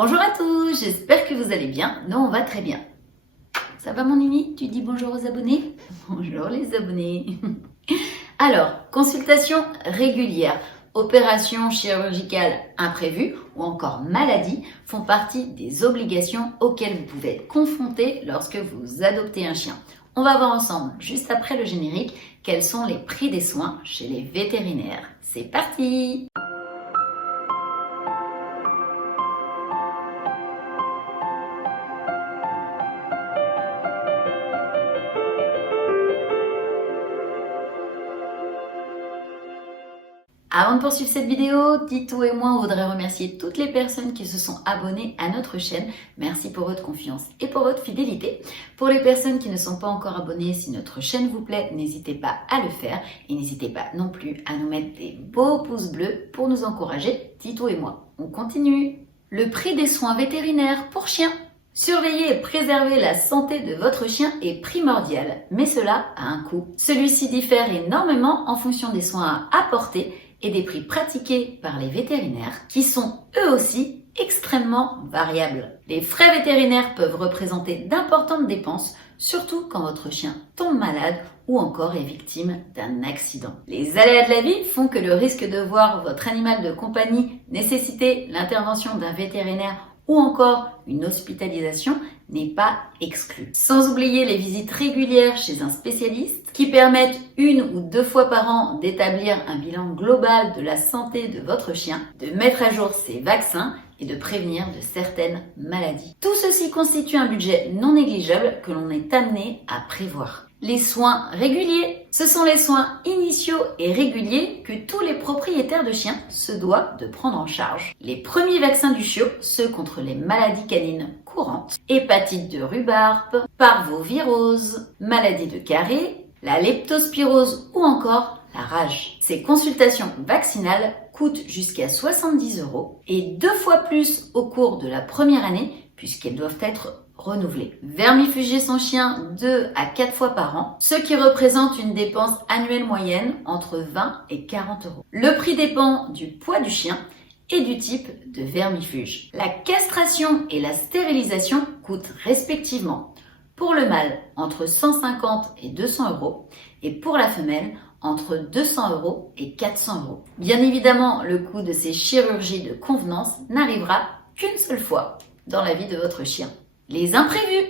Bonjour à tous, j'espère que vous allez bien. Nous, on va très bien. Ça va mon Nini? Tu dis bonjour aux abonnés? Bonjour les abonnés. Alors, consultation régulière, opération chirurgicale imprévue ou encore maladie font partie des obligations auxquelles vous pouvez être confrontés lorsque vous adoptez un chien. On va voir ensemble, juste après le générique, quels sont les prix des soins chez les vétérinaires. C'est parti! Avant de poursuivre cette vidéo, Tito et moi, on voudrait remercier toutes les personnes qui se sont abonnées à notre chaîne. Merci pour votre confiance et pour votre fidélité. Pour les personnes qui ne sont pas encore abonnées, si notre chaîne vous plaît, n'hésitez pas à le faire. Et n'hésitez pas non plus à nous mettre des beaux pouces bleus pour nous encourager, Tito et moi. On continue. Le prix des soins vétérinaires pour chiens. Surveiller et préserver la santé de votre chien est primordial, mais cela a un coût. Celui-ci diffère énormément en fonction des soins à apporter et des prix pratiqués par les vétérinaires qui sont eux aussi extrêmement variables. Les frais vétérinaires peuvent représenter d'importantes dépenses, surtout quand votre chien tombe malade ou encore est victime d'un accident. Les aléas de la vie font que le risque de voir votre animal de compagnie nécessiter l'intervention d'un vétérinaire ou encore une hospitalisation n'est pas exclu. Sans oublier les visites régulières chez un spécialiste qui permettent 1 ou 2 fois par an d'établir un bilan global de la santé de votre chien, de mettre à jour ses vaccins et de prévenir de certaines maladies. Tout ceci constitue un budget non négligeable que l'on est amené à prévoir. Les soins réguliers, ce sont les soins initiaux et réguliers que tous les propriétaires de chiens se doivent de prendre en charge. Les premiers vaccins du chiot, ceux contre les maladies canines courantes, hépatite de rhubarbe, parvovirose, maladie de Carré, la leptospirose ou encore la rage. Ces consultations vaccinales coûtent jusqu'à 70 € et 2 fois plus au cours de la première année puisqu'elles doivent être renouvelées. Vermifuger son chien 2 à 4 fois par an, ce qui représente une dépense annuelle moyenne entre 20 et 40 €. Le prix dépend du poids du chien et du type de vermifuge. La castration et la stérilisation coûtent respectivement pour le mâle entre 150 et 200 € et pour la femelle entre 200 € et 400 €. Bien évidemment, le coût de ces chirurgies de convenance n'arrivera qu'une seule fois dans la vie de votre chien. Les imprévus.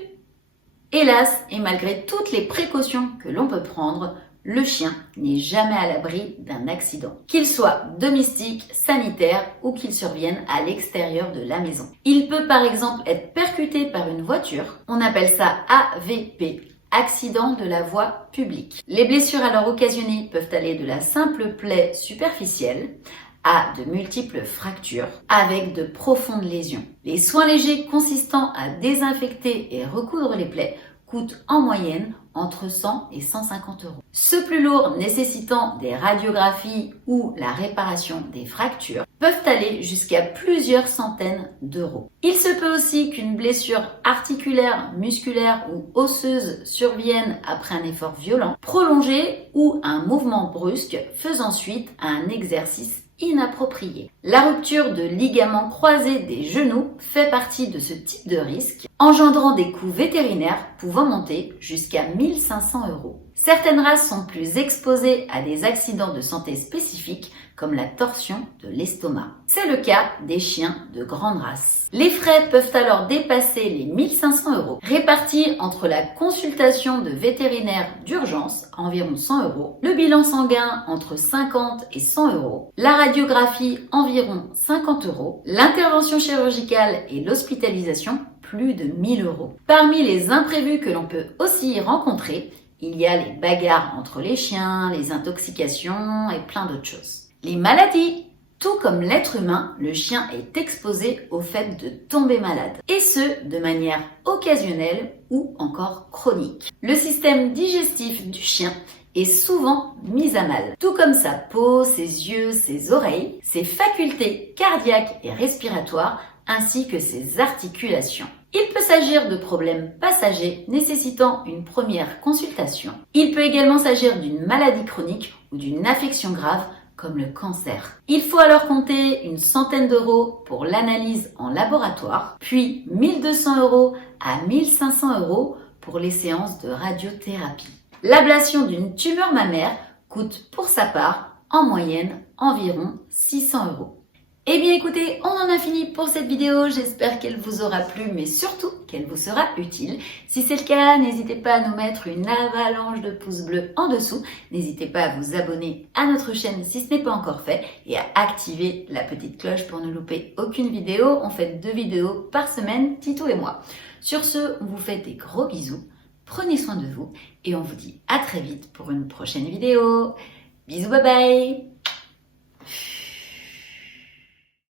Hélas, et malgré toutes les précautions que l'on peut prendre, le chien n'est jamais à l'abri d'un accident, qu'il soit domestique, sanitaire ou qu'il survienne à l'extérieur de la maison. Il peut par exemple être percuté par une voiture, on appelle ça AVP, accident de la voie publique. Les blessures alors occasionnées peuvent aller de la simple plaie superficielle à de multiples fractures avec de profondes lésions. Les soins légers consistant à désinfecter et recoudre les plaies coûtent en moyenne entre 100 et 150 €. Ceux plus lourds nécessitant des radiographies ou la réparation des fractures peuvent aller jusqu'à plusieurs centaines d'euros. Il se peut aussi qu'une blessure articulaire, musculaire ou osseuse survienne après un effort violent, prolongé ou un mouvement brusque faisant suite à un exercice inapproprié. La rupture de ligaments croisés des genoux fait partie de ce type de risque, engendrant des coûts vétérinaires pouvant monter jusqu'à 1 500 €. Certaines races sont plus exposées à des accidents de santé spécifiques comme la torsion de l'estomac. C'est le cas des chiens de grande race. Les frais peuvent alors dépasser les 1 500 €, répartis entre la consultation de vétérinaire d'urgence, environ 100 €, le bilan sanguin entre 50 et 100 €, la radiographie environ 50 €, l'intervention chirurgicale et l'hospitalisation plus de 1 000 €. Parmi les imprévus que l'on peut aussi y rencontrer, il y a les bagarres entre les chiens, les intoxications et plein d'autres choses. Les maladies. Tout comme l'être humain, le chien est exposé au fait de tomber malade, et ce, de manière occasionnelle ou encore chronique. Le système digestif du chien est souvent mis à mal, tout comme sa peau, ses yeux, ses oreilles, ses facultés cardiaques et respiratoires, ainsi que ses articulations. Il peut s'agir de problèmes passagers nécessitant une première consultation. Il peut également s'agir d'une maladie chronique ou d'une affection grave comme le cancer. Il faut alors compter une centaine d'euros pour l'analyse en laboratoire, puis 1200 € à 1500 € pour les séances de radiothérapie. L'ablation d'une tumeur mammaire coûte pour sa part en moyenne environ 600 €. Eh bien écoutez, on en a fini pour cette vidéo, j'espère qu'elle vous aura plu, mais surtout qu'elle vous sera utile. Si c'est le cas, n'hésitez pas à nous mettre une avalanche de pouces bleus en dessous, n'hésitez pas à vous abonner à notre chaîne si ce n'est pas encore fait, et à activer la petite cloche pour ne louper aucune vidéo. On fait 2 vidéos par semaine, Titou et moi. Sur ce, on vous fait des gros bisous, prenez soin de vous, et on vous dit à très vite pour une prochaine vidéo. Bisous, bye bye!